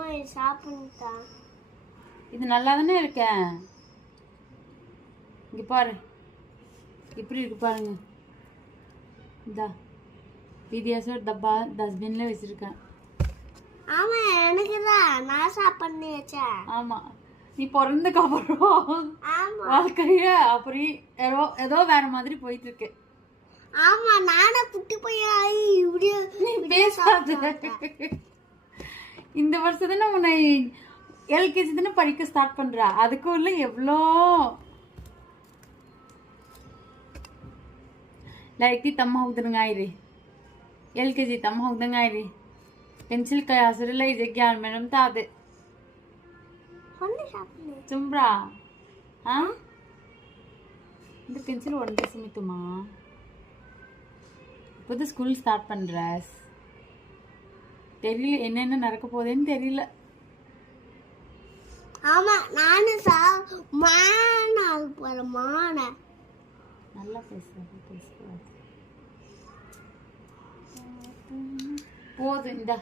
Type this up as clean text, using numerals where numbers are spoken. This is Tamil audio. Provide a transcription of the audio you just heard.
அம்மா சாப்பிட்டா இது நல்லா தானே இருக்க. இங்க பாரு இப்படி இருக்கு பாருங்க. இந்தா வித்தியாச டப்பா டஸ்ட்பின்ல வச்சிருக்கேன். ஆமா எனக்கு தான் நான் சாப்பிட்டு வச்சேன். ஆமா நீ பிறந்ததுக்கு அப்புறம் வாழ்க்கைய அப்படி ஏதோ வேற மாதிரி போயிட்டு இருக்கு. ஆமா நானே குட்டி பையன் இப்படி பேசாத. இந்த வருஷம் தானே உன்னை எல்கேஜி தானே படிக்க ஸ்டார்ட் பண்ற. அதுக்குள்ள எவ்வளோ लायकी तम्मा उदरंगाई रे एलकेजी तम्मा उदंगाई रे पेंसिल का आसरे लई जे ज्ञान मैडम ता दे चुम्बरा हां இந்த பென்சில் ஒன்றை சுமித்துமா இப்போது ஸ்கூல் ஸ்டார்ட் பண்றாஸ். தெரியல என்னென்ன நடக்க போகுதுன்னு தெரியல. ஆமா நானு மானா போற மானா நல்லா பேசுறது போதும். இந்த